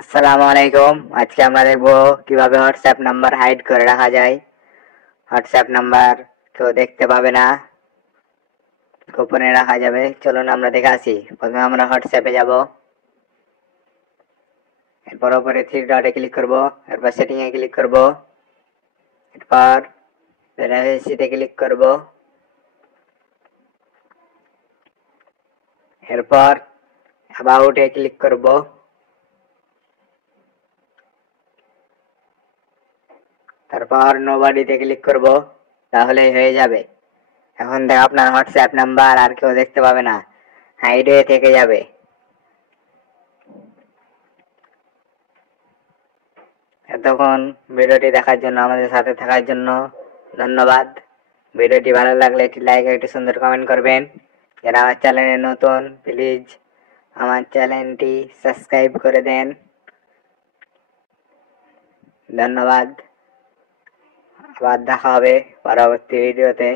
আসসালামু আলাইকুম। আজকে আমরা দেখবো কিভাবে হোয়াটসঅ্যাপ নাম্বার হাইড করে রাখা যায়। হোয়াটসঅ্যাপ নাম্বার কেউ দেখতে পাবে না, গোপনে রাখা যাবে। চলুন আমরা দেখে আসি। প্রথমে আমরা হোয়াটসঅ্যাপে যাব, এরপর উপরে থ্রি ডটে ক্লিক করব, এরপর সেটিং এ ক্লিক করব, এরপর প্রাইভেসিতে ক্লিক করব, এরপর অ্যাবাউটে ক্লিক করব, তারপর নোবডিতে ক্লিক করব, তাহলেই হয়ে যাবে। এখন দেখ আপনার হোয়াটসঅ্যাপ নাম্বার আর কেউ দেখতে পাবে না, হাইড হয়ে থেকে যাবে। এতক্ষণ ভিডিওটি দেখার জন্য, আমাদের সাথে থাকার জন্য ধন্যবাদ। ভিডিওটি ভালো লাগলে একটি লাইক, একটি সুন্দর কমেন্ট করবেন। যারা আমার চ্যানেলে নতুন, প্লিজ আমার চ্যানেলটি সাবস্ক্রাইব করে দেন। ধন্যবাদ। আবার দেখা হবে পরবর্তী ভিডিওতে।